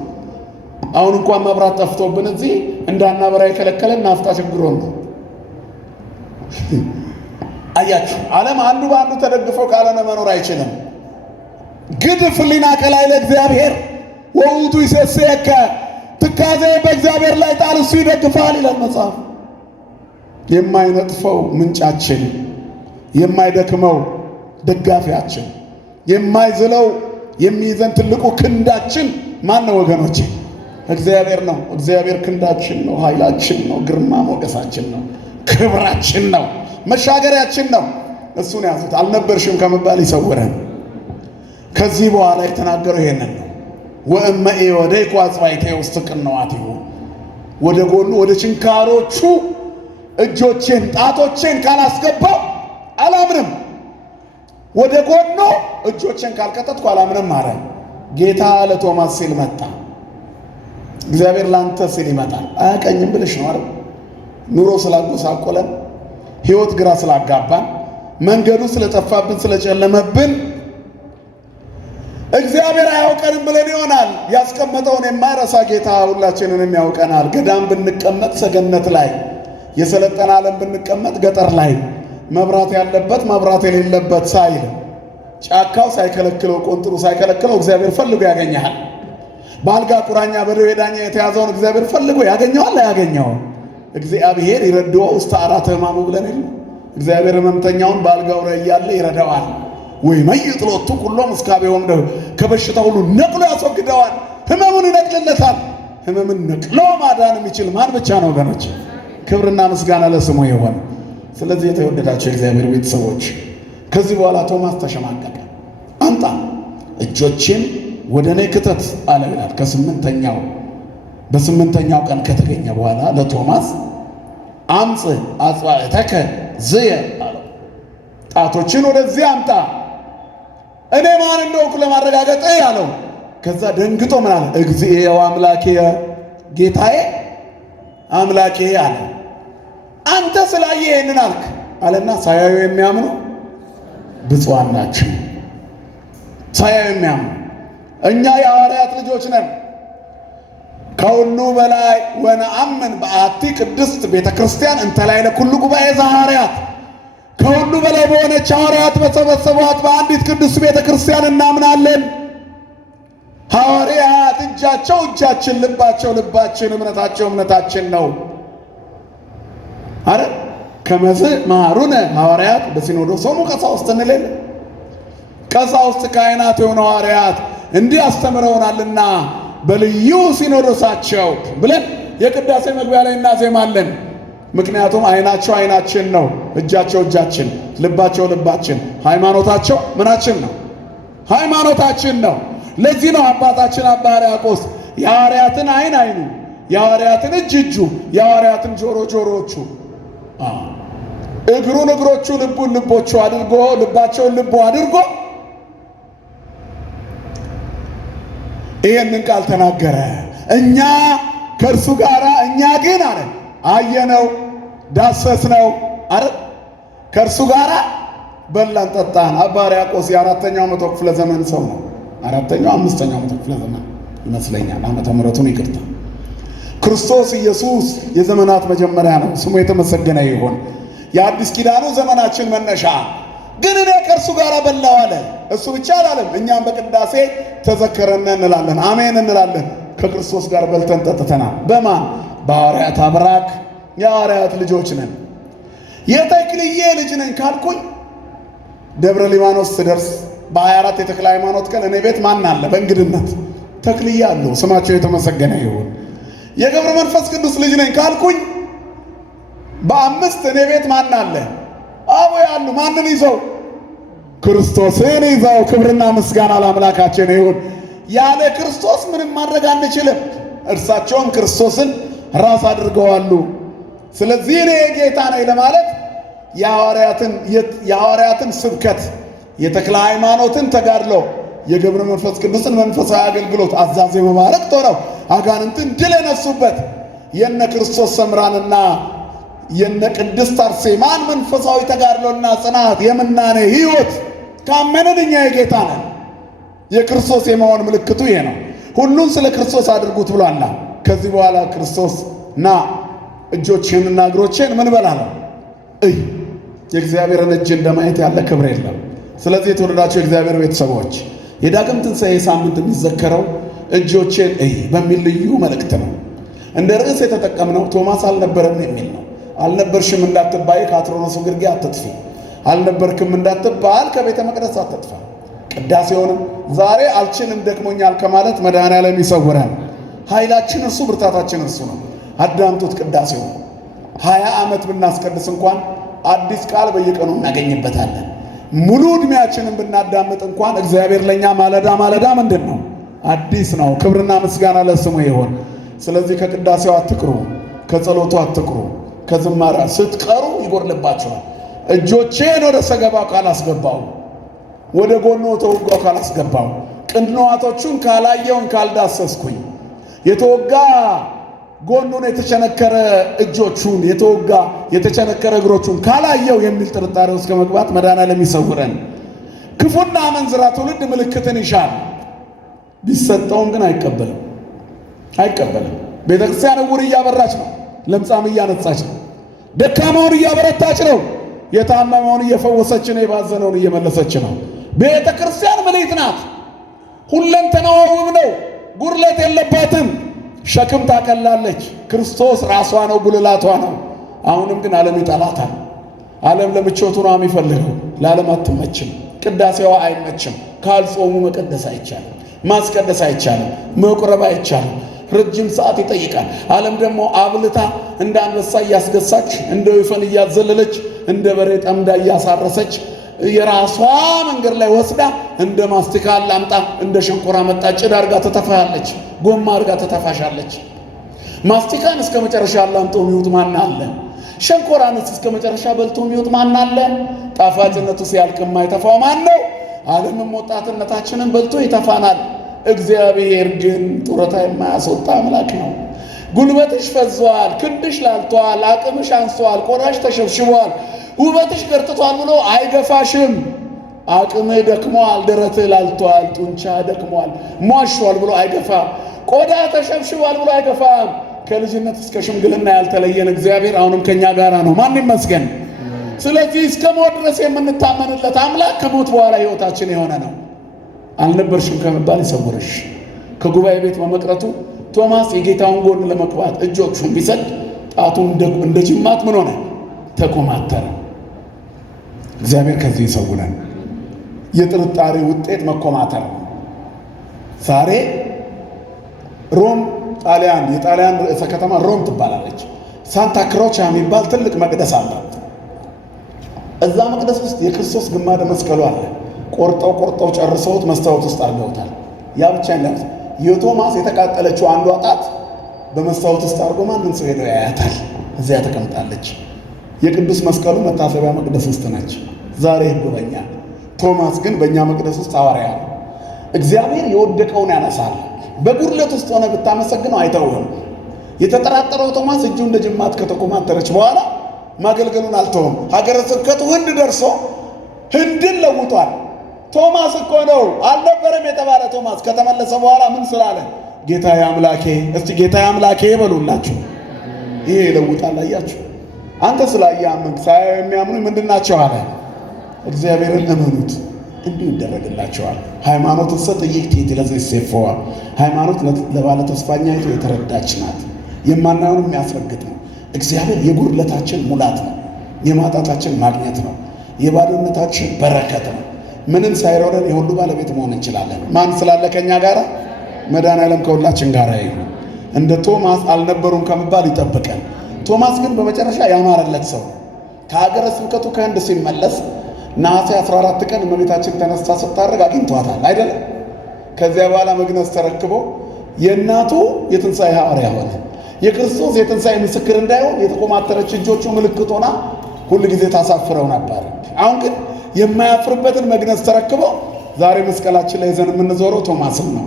አሁን እንኳን መብራት ጠፍቶብን እዚህ እንዳናበራ የከለከለን ናፍጣ ችግሮን ነው። አያችሁ ዓለም አንዱ በአንዱ ተደግፎ ካልሆነ መኖር አይችልም። ግድፍ ሊና ከላይ ለእግዚአብሔር ወውቱ ይሰሰከ ትካዜ በእግዚአብሔር ላይ ጣል እሱ ይደግፋል ይላል መጽሐፍ። የማይነጥፈው ምንጫችን፣ የማይደክመው ደጋፊያችን፣ የማይዝለው የሚይዘን ትልቁ ክንዳችን ማን ነው ወገኖቼ? እግዚአብሔር ነው። እግዚአብሔር ክንዳችን ነው፣ ኃይላችን ነው፣ ግርማ ሞገሳችን ነው፣ ክብራችን ነው፣ መሻገሪያችን ነው። እሱን ያዙት። አልነበርሽም ከመባል ይሰውረን። ከዚህ በኋላ የተናገረው ይሄንን ነው። ወእመኤ ወደይኩ አጽባይቴ ውስጥ ቅንዋቲሁ ወደ ጎኑ ወደ ችንካሮቹ እጆቼን ጣቶቼን ካላስገባው አላምንም። ወደ ጎኑ እጆቼን ካልከተትኩ አላምንም አለ ጌታ ለቶማስ ሲል መጣ። እግዚአብሔር ላንተ ሲል ይመጣል። አያቀኝም ብለሽ ነው አይደል? ኑሮ ስላጎሳቆለን፣ ሕይወት ግራ ስላጋባን፣ መንገዱ ስለጠፋብን፣ ስለጨለመብን እግዚአብሔር አያውቀንም ብለን ይሆናል። ያስቀመጠውን የማይረሳ ጌታ ሁላችንንም ያውቀናል። ገዳም ብንቀመጥ ሰገነት ላይ፣ የሰለጠነ ዓለም ብንቀመጥ ገጠር ላይ፣ መብራት ያለበት መብራት የሌለበት ሳይል፣ ጫካው ሳይከለክለው ቆንጥሩ ሳይከለክለው እግዚአብሔር ፈልጎ ያገኘሃል። በአልጋ ቁራኛ በደዌ ዳኛ የተያዘውን እግዚአብሔር ፈልጎ ያገኘዋል። አያገኘውም? እግዚአብሔር ይረድዎ ውስተ አራት ሕማሙ ብለን የለ? እግዚአብሔር ሕመምተኛውን በአልጋው ላይ እያለ ይረዳዋል። ወይ መይጥሎቱ ኩሎም እስካቤውም ከበሽታ ሁሉ ነቅሎ ያስወግደዋል። ሕመሙን ይነቅልለታል። ሕመምን ነቅሎ ማዳን የሚችል ማን ብቻ ነው ወገኖች? ክብርና ምስጋና ለስሙ ይሆን። ስለዚህ የተወደዳቸው የእግዚአብሔር ቤተሰቦች ከዚህ በኋላ ቶማስ ተሸማቀቀ። አምጣ እጆችን ወደ እኔ ክተት አለ ይላል። በስምንተኛው ቀን ከተገኘ በኋላ ለቶማስ አምጽእ አጽዋዕተከ ዝየ አለው። ጣቶችን ወደዚህ አምጣ እኔ ማን እንደሆንኩ ለማረጋገጥ ያለው። ከዛ ደንግጦ ምን አለ? እግዚእ አምላኬ ጌታዬ አምላኬ አለ። አንተ ስላየ ይሄንን አልክ አለና ሳያዩ የሚያምኑ ብፁዓን ናቸው። ሳያዩ የሚያምኑ እኛ የሐዋርያት ልጆች ነን። ከሁሉ በላይ ወነአምን በአቲ ቅድስት ቤተ ክርስቲያን እንተ ላዕለ ኩሉ ጉባኤ ዘሐዋርያት ከሁሉ በላይ በሆነች ሐዋርያት በሰበሰቧት በአንዲት ቅድስት ቤተ ክርስቲያን እናምናለን። ሐዋርያት እጃቸው እጃችን፣ ልባቸው ልባችን፣ እምነታቸው እምነታችን ነው። አረ ከመዝ መሃሩነ ሐዋርያት በሲኖዶሶሙ ቀሳውስት እንለለ ቀሳውስት ካህናት የሆኑ ሐዋርያት እንዲህ አስተምረውናልና በልዩ ሲኖዶሳቸው ብለን የቅዳሴ መግቢያ ላይ እናዜማለን። ምክንያቱም አይናቸው አይናችን ነው፣ እጃቸው እጃችን፣ ልባቸው ልባችን፣ ሃይማኖታቸው ምናችን ነው? ሃይማኖታችን ነው። ለዚህ ነው አባታችን አባ ሕርያቆስ የሐዋርያትን አይን አይኑ፣ የሐዋርያትን እጅ እጁ፣ የሐዋርያትን ጆሮ ጆሮቹ፣ እግሩን እግሮቹ፣ ልቡን ልቦቹ አድርጎ ልባቸውን ልቦ አድርጎ ይህንን ቃል ተናገረ። እኛ ከእርሱ ጋር እኛ ግን አለ አየነው፣ ዳሰስነው። አረ ከእርሱ ጋር በላን ጠጣን። አባ ሕርያቆስ የአራተኛው መቶ ክፍለ ዘመን ሰው ነው። አምስተኛው መቶ ክፍለ ዘመን ይመስለኛል። ዓመተ ምሕረቱን ይቅርታ። ክርስቶስ ኢየሱስ የዘመናት መጀመሪያ ነው። ስሙ የተመሰገነ ይሁን። የአዲስ ኪዳኑ ዘመናችን መነሻ ግን እኔ ከእርሱ ጋር በላው አለ። እሱ ብቻ አላለም። እኛም በቅዳሴ ተዘከረነ እንላለን፣ አሜን እንላለን። ከክርስቶስ ጋር በልተን ጠጥተናል። በማን? በሐዋርያት አብራክ፣ የሐዋርያት ልጆች ነን። የተክልዬ ልጅ ነኝ ካልኩኝ ደብረ ሊባኖስ ስደርስ በ24 የተክለ ሃይማኖት ቀን እኔ ቤት ማን አለ? በእንግድነት ተክልዬ አለው። ስማቸው የተመሰገነ ይሁን። የገብረ መንፈስ ቅዱስ ልጅ ነኝ ካልኩኝ በ5 እኔ ቤት ማን አለ? አቦ ያሉ። ማንን ይዘው? ክርስቶስን ይዘው። ክብርና ምስጋና ለአምላካችን ይሁን። ያለ ክርስቶስ ምንም ማድረግ አንችልም። እርሳቸውም ክርስቶስን ራስ አድርገዋሉ። ስለዚህ እኔ ጌታ ነኝ ለማለት የሐዋርያትን ስብከት፣ የተክለ ሃይማኖትን ተጋድሎ፣ የገብረ መንፈስ ቅዱስን መንፈሳዊ አገልግሎት አዛዜ መባረክ ሆነው አጋንንትን ድል የነሱበት የነ ክርስቶስ ሰምራንና የነ ቅድስት አርሴማን መንፈሳዊ ተጋድሎና ጽናት የምናኔ ሕይወት ካመንን እኛ የጌታ ነን። የክርስቶስ የመሆን ምልክቱ ይሄ ነው። ሁሉን ስለ ክርስቶስ አድርጉት ብሏልና ከዚህ በኋላ ክርስቶስ ና እጆችህንና እግሮችህን ምን በላለሁ እይ። የእግዚአብሔርን እጅ እንደማየት ያለ ክብር የለም። ስለዚህ የተወደዳችሁ የእግዚአብሔር ቤተሰቦች የዳግም ትንሣኤ ሳምንት የሚዘከረው እጆቼን እይ በሚል ልዩ መልእክት ነው። እንደ ርዕስ የተጠቀምነው ቶማስ አልነበረም የሚል ነው። አልነበርሽም እንዳትባይ ከአትሮኖሱ ግርጌ አትጥፊ፣ አልነበርክም እንዳትባል ከቤተ መቅደስ አትጥፋ። ቅዳሴውንም ዛሬ አልችልም ደክሞኛል ከማለት መድኃኔዓለም ይሰውረን። ኃይላችን እርሱ፣ ብርታታችን እርሱ ነው። አዳምጡት። ቅዳሴው 20 ዓመት ብናስቀድስ እንኳን አዲስ ቃል በየቀኑ እናገኝበታለን። ሙሉ ዕድሜያችንን ብናዳምጥ እንኳን እግዚአብሔር ለኛ ማለዳ ማለዳ ምንድን ነው? አዲስ ነው። ክብርና ምስጋና ለስሙ ይሁን። ስለዚህ ከቅዳሴው አትቅሩ፣ ከጸሎቱ አትቅሩ፣ ከዝማሬ ስትቀሩ ይጎድልባቸዋል። እጆቼን ወደ ሰገባው ካላስገባው፣ ወደ ጎኖ ተወጋው ካላስገባው፣ ቅንዋቶቹን ካላየውን ካልዳሰስኩኝ፣ የተወጋ ጎኑን የተቸነከረ እጆቹን የተወጋ የተቸነከረ እግሮቹን ካላየው የሚል ጥርጣሬ ውስጥ ከመግባት መድኃኔዓለም ይሰውረን። ክፉና አመንዝራ ትውልድ ምልክትን ይሻል፣ ቢሰጠውም ግን አይቀበልም። ቤተ ክርስቲያን ዕውር እያበራች ነው፣ ለምጻም እያነጻች ነው፣ ደካማውን እያበረታች ነው፣ የታመመውን እየፈወሰች ነው፣ የባዘነውን እየመለሰች ነው። ቤተ ክርስቲያን ምልዕት ናት፣ ሁለንተናዋ ውብ ነው፣ ጉድለት የለባትም፣ ሸክም ታቀላለች። ክርስቶስ ራሷ ነው፣ ጉልላቷ ነው። አሁንም ግን ዓለም ይጠላታል። ዓለም ለምቾቱ ነው የሚፈልገው፣ ለዓለም አትመችም። ቅዳሴዋ አይመችም። ካልጾሙ መቀደስ አይቻልም፣ ማስቀደስ አይቻልም፣ መቁረብ አይቻልም። ረጅም ሰዓት ይጠይቃል። ዓለም ደግሞ አብልታ እንደ አንበሳ እያስገሳች፣ እንደ ወይፈን እያዘለለች፣ እንደ በሬ ጠምዳ እያሳረሰች የራሷ መንገድ ላይ ወስዳ እንደ ማስቲካ ላምጣ እንደ ሸንኮራ መጣጭ አድርጋ ተተፋለች፣ ጎማ አድርጋ ተተፋሻለች። ማስቲካን እስከ መጨረሻ ላምጦ የሚውጥ ማን አለ? ሸንኮራንስ እስከ መጨረሻ በልቶ የሚውጥ ማን አለ? ጣፋጭነቱ ሲያልቅ የማይተፋው ማን ነው? ዓለምም ወጣትነታችንን በልቶ ይተፋናል። እግዚአብሔር ግን ጡረታ የማያስወጣ አምላክ ነው። ጉልበትሽ ፈዟል፣ ክንድሽ ላልቷል፣ አቅምሽ አንሷል፣ ቆዳሽ ተሸብሽቧል፣ ውበትሽ ገርጥቷል ብሎ አይገፋሽም። አቅምህ ደክሟል፣ ደረትህ ላልቷል፣ ጡንቻ ደክሟል፣ ሟሿል ብሎ አይገፋም። ቆዳ ተሸብሽቧል ብሎ አይገፋም። ከልጅነት እስከ ሽምግልና ያልተለየን እግዚአብሔር አሁንም ከኛ ጋር ነው። ማን ይመስገን። ስለዚህ እስከ ሞት ድረስ የምንታመንለት አምላክ ከሞት በኋላ ሕይወታችን የሆነ ነው። አልነበርሽም ከመባል ይሰውርሽ። ከጉባኤ ቤት በመቅረቱ ቶማስ የጌታውን ጎን ለመቅባት እጆቹን ቢሰድ ጣቱ እንደ ጅማት ምን ሆነ? ተኮማተረ። እግዚአብሔር ከዚህ ይሰውረን። የጥርጣሬ ውጤት መኮማተር። ዛሬ ሮም ጣሊያን፣ የጣሊያን ርዕሰ ከተማ ሮም ትባላለች። ሳንታ ክሮቻ የሚባል ትልቅ መቅደስ አላት። እዛ መቅደስ ውስጥ የክርስቶስ ግማደ መስቀሉ አለ። ቆርጠው ጨርሰውት መስታወት ውስጥ አድርገውታል። ያ ብቻ እንዳት የቶማስ የተቃጠለችው አንዷ ጣት በመስታወት ውስጥ አድርጎ ማንም ሰው ሄዶ ያያታል። እዚያ ተቀምጣለች። የቅዱስ መስቀሉ መታሰቢያ መቅደስ ውስጥ ነች። ዛሬ ይጎበኛል። ቶማስ ግን በእኛ መቅደስ ውስጥ ሐዋርያ ነው። እግዚአብሔር የወደቀውን ያነሳል። በጉድለት ውስጥ ሆነ ብታመሰግነው አይተውህም። የተጠራጠረው ቶማስ እጁ እንደ ጅማት ከተኮማተረች በኋላ ማገልገሉን አልተውም። ሀገረ ስብከቱ ህንድ ደርሶ ህንድን ለውጧል። ቶማስ እኮ ነው አልነበረም የተባለ ቶማስ ከተመለሰ በኋላ ምን ስላለ? ጌታዬ አምላኬ። እስቲ ጌታዬ አምላኬ በሉላችሁ። ይሄ ይለውጣል። አያችሁ፣ አንተ ስላየህ አመንክ፣ ሳያዩ የሚያምኑ ምንድናቸው አለ? እግዚአብሔርን እመኑት እንዲሁ ይደረግላቸዋል። ሃይማኖት ሰጥ ይክቲት ለዚህ ሃይማኖት ለባለ ተስፋኛይቱ የተረዳች ናት። የማናየውን የሚያስረግጥ ነው። እግዚአብሔር የጉድለታችን ሙላት ነው፣ የማጣታችን ማግኘት ነው፣ የባዶነታችን በረከት ነው። ምንም ሳይኖረን የሁሉ ባለቤት መሆን እንችላለን። ማን ስላለ ከኛ ጋር? መድኃኔዓለም ከሁላችን ጋር ይሁን። እንደ ቶማስ አልነበሩም ከመባል ይጠብቀን። ቶማስ ግን በመጨረሻ ያማረለት ሰው ከሀገረ ስብከቱ ከህንድ ሲመለስ ነሐሴ 14 ቀን እመቤታችን ተነስታ ስታደርግ አግኝቷታል አይደለም? ከዚያ በኋላ መግነዝ ተረክቦ የእናቱ የትንሣኤ ሐዋርያ ሆነ። የክርስቶስ የትንሣኤ ምስክር እንዳይሆን የተቆማተረች እጆቹ ምልክት ሆና ሁሉ ጊዜ ታሳፍረው ነበር። አሁን ግን የማያፍርበትን መግነዝ ተረክቦ ዛሬ መስቀላችን ላይ ይዘን የምንዞረው ቶማስን ነው።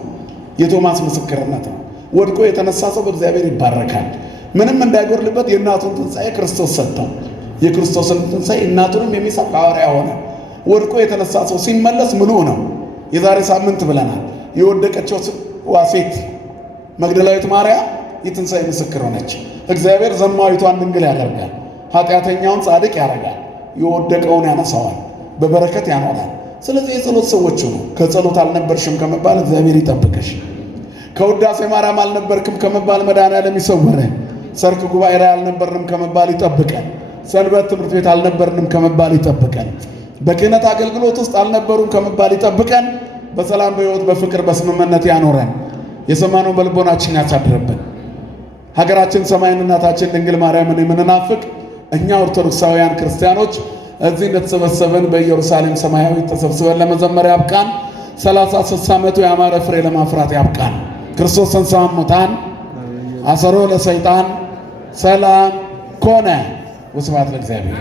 የቶማስ ምስክርነት ነው። ወድቆ የተነሳ ሰው በእግዚአብሔር ይባረካል። ምንም እንዳይጎርልበት የእናቱን ትንሣኤ ክርስቶስ ሰጠው። የክርስቶስን ትንሣኤ እናቱንም የሚሰብክ ሐዋርያ ሆነ። ወድቆ የተነሳ ሰው ሲመለስ ምሉእ ነው። የዛሬ ሳምንት ብለናል። የወደቀችው ሴት መግደላዊት ማርያም የትንሣኤ ምስክር ሆነች። እግዚአብሔር ዘማዊቷን ድንግል ያደርጋል፣ ኃጢአተኛውን ጻድቅ ያደርጋል፣ የወደቀውን ያነሳዋል፣ በበረከት ያኖራል። ስለዚህ የጸሎት ሰዎች ነው። ከጸሎት አልነበርሽም ከመባል እግዚአብሔር ይጠብቅሽ። ከውዳሴ ማርያም አልነበርክም ከመባል መድኃኔዓለም ይሰውረን። ሰርክ ጉባኤ ላይ አልነበርንም ከመባል ይጠብቀን። ሰንበት ትምህርት ቤት አልነበርንም ከመባል ይጠብቀን። በክህነት አገልግሎት ውስጥ አልነበሩም ከመባል ይጠብቀን። በሰላም በሕይወት በፍቅር በስምምነት ያኖረን። የሰማነው በልቦናችን ያሳድርብን። ሀገራችን ሰማይን እናታችን ድንግል ማርያምን የምንናፍቅ እኛ ኦርቶዶክሳውያን ክርስቲያኖች እዚህ እንደተሰበሰበን በኢየሩሳሌም ሰማያዊት ተሰብስበን ለመዘመር ያብቃን። 30-60 ዓመቱ ያማረ ፍሬ ለማፍራት ያብቃን። ክርስቶስ ተንሥአ እሙታን አሰሮ ለሰይጣን ሰላም ኮነ። ወስብሐት ለእግዚአብሔር።